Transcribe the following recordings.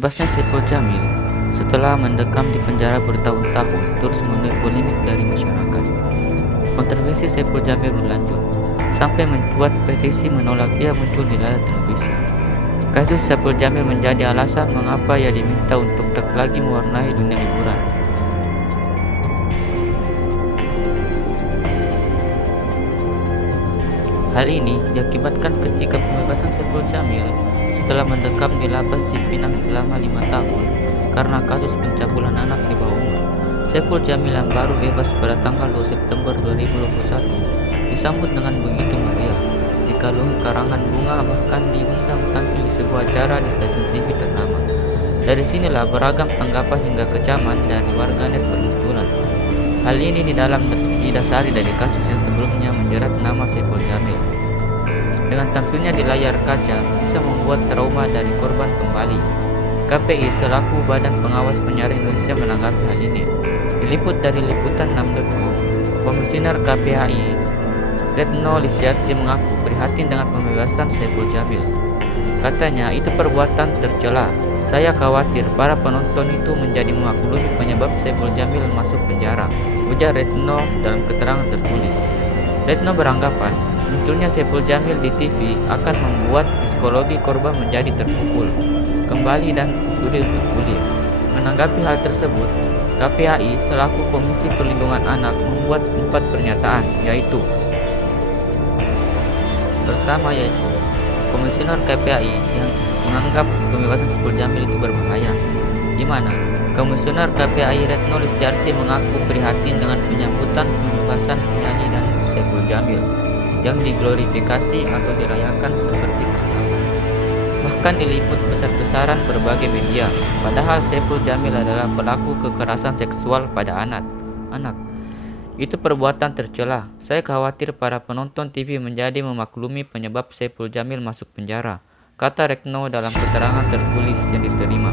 Bebasnya Saipul Jamil setelah mendekam di penjara bertahun-tahun terus menuai polemik dari masyarakat. Kontroversi Saipul Jamil berlanjut sampai mencuat petisi menolak ia muncul di layar televisi. Kasus Saipul Jamil menjadi alasan mengapa ia diminta untuk tak lagi mewarnai dunia hiburan. Hal ini diakibatkan ketika pembebasan Saipul Jamil setelah mendekam di lapas Cipinang selama 5 tahun karena kasus pencabulan anak di bawah umur. Saipul Jamil yang baru bebas pada tanggal 2 September 2021 disambut dengan begitu meriah, dikalungi karangan bunga, bahkan diundang tampil di sebuah acara di stasiun TV ternama. Dari sinilah beragam tanggapan hingga kecaman dari warganet bermunculan. Hal ini didasari dari kasus yang sebelumnya menjerat nama Saipul Jamil. Dengan tampilnya di layar kaca bisa membuat trauma dari korban kembali. KPI selaku Badan Pengawas Penyiaran Indonesia menanggapi hal ini. Diliput dari liputan6.com, Komisioner KPAI Retno Listiarti mengaku prihatin dengan pembebasan Saipul Jamil. Katanya itu perbuatan tercela. Saya khawatir para penonton itu menjadi memaklumi penyebab Saipul Jamil masuk penjara, ujar Retno dalam keterangan tertulis. Retno beranggapan munculnya Saipul Jamil di TV akan membuat psikologi korban menjadi terpukul kembali dan sulit untuk pulih. Menanggapi hal tersebut, KPAI selaku Komisi Perlindungan Anak membuat 4 pernyataan, yaitu pertama Komisioner KPAI yang menganggap pembebasan Saipul Jamil itu berbahaya, di mana Komisioner KPAI Retno Listiarti mengaku prihatin dengan penyambutan pembebasan penyanyi dan Saipul Jamil yang diglorifikasi atau dirayakan seperti pertama, bahkan diliput besar-besaran berbagai media. Padahal Saipul Jamil adalah pelaku kekerasan seksual pada anak. Itu perbuatan tercela. Saya khawatir para penonton TV menjadi memaklumi penyebab Saipul Jamil masuk penjara, kata Retno dalam keterangan tertulis yang diterima.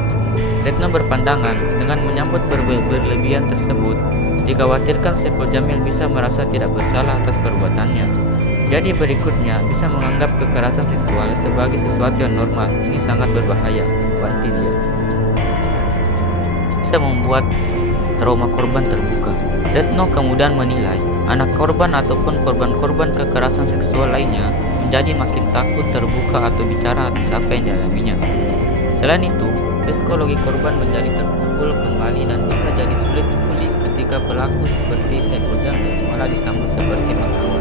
Retno berpandangan dengan menyambut berlebihan tersebut, dikhawatirkan Saipul Jamil bisa merasa tidak bersalah atas perbuatannya. Jadi berikutnya bisa menganggap kekerasan seksual sebagai sesuatu yang normal. Ini sangat berbahaya, wanti dia. Bisa membuat trauma korban terbuka. Retno kemudian menilai anak korban ataupun korban-korban kekerasan seksual lainnya menjadi makin takut terbuka atau bicara atas apa yang dialaminya. Selain itu, psikologi korban menjadi terpukul kembali dan bisa jadi sulit pulih ketika pelaku seperti Saipul Jamil malah disambut seperti pahlawan.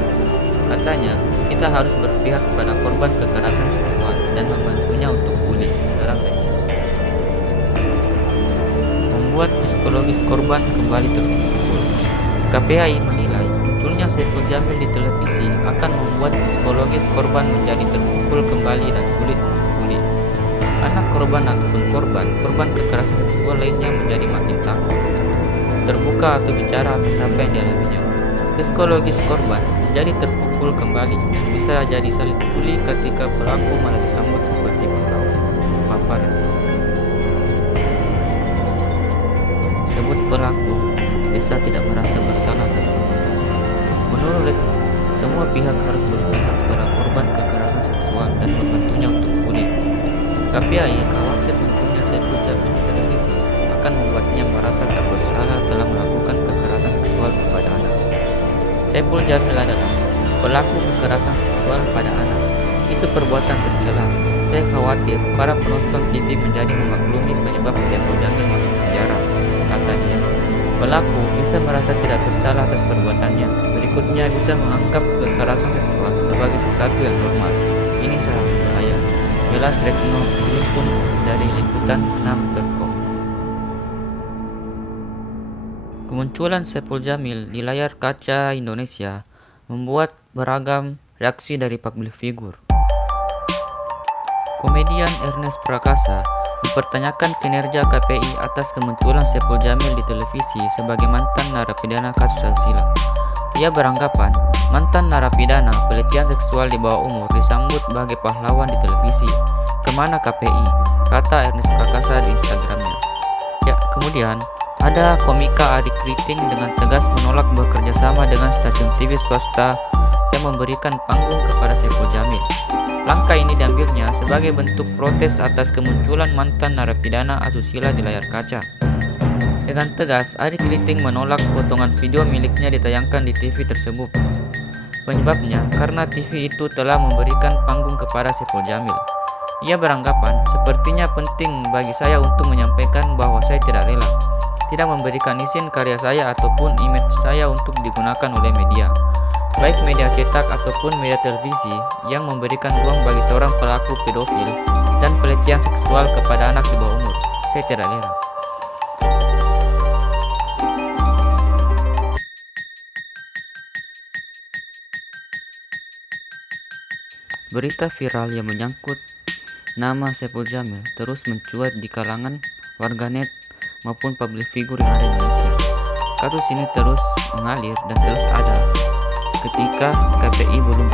Katanya, kita harus berpihak kepada korban kekerasan seksual dan membantunya untuk pulih, terang Retno. Membuat psikologis korban kembali terpukul. KPAI menilai munculnya Saipul Jamil di televisi akan membuat psikologis korban menjadi terpukul kembali dan sulit untuk pulih. Anak korban ataupun korban kekerasan seksual lainnya menjadi makin takut terbuka atau bicara atas apa yang dialaminya. Psikologis korban menjadi terpukul kembali dan bisa jadi sulit pulih ketika pelaku malah disambut seperti pahlawan, paparan Retno. Sebut pelaku bisa tidak merasa bersalah atas perbuatan. Menurut Retno, semua pihak harus berpihak pada korban kekerasan seksual dan membantunya untuk pulih. KPAI khawatir munculnya Saipul Jamil di televisi akan membuatnya merasa tak bersalah telah melakukan kekerasan seksual kepada anak. Saipul Jamil adalah pelaku kekerasan seksual pada anak. Itu perbuatan tercela. Saya khawatir para penonton TV menjadi memaklumi penyebab Saipul Jamil masuk penjara, kata dia. Pelaku bisa merasa tidak bersalah atas perbuatannya. Berikutnya bisa menganggap kekerasan seksual sebagai sesuatu yang normal. Ini sangat berbahaya. Jelas Retno pun dari liputan6.com. Kemunculan Saipul Jamil di layar kaca Indonesia membuat beragam reaksi dari publik figur. Komedian Ernest Prakasa mempertanyakan kinerja KPI atas kemunculan Saipul Jamil di televisi sebagai mantan narapidana kasus asusila. Ia beranggapan mantan narapidana pelecehan seksual di bawah umur disambut sebagai pahlawan di televisi. Kemana KPI? Kata Ernest Prakasa di Instagramnya. Ya, kemudian ada komika Adik Kriting dengan tegas menolak bekerja sama dengan stasiun TV swasta yang memberikan panggung kepada Saipul Jamil. Langkah ini diambilnya sebagai bentuk protes atas kemunculan mantan narapidana asusila di layar kaca. Dengan tegas, Ari Keliting menolak potongan video miliknya ditayangkan di TV tersebut. Penyebabnya karena TV itu telah memberikan panggung kepada Saipul Jamil. Ia beranggapan, sepertinya penting bagi saya untuk menyampaikan bahwa saya tidak rela, tidak memberikan izin karya saya ataupun image saya untuk digunakan oleh media, baik media cetak ataupun media televisi yang memberikan ruang bagi seorang pelaku pedofil dan pelecehan seksual kepada anak di bawah umur. Saya tidak rela. Berita viral yang menyangkut nama Saipul Jamil terus mencuat di kalangan warganet maupun publik figur yang ada di Indonesia. Kasus ini terus mengalir dan terus ada ketika KPI belum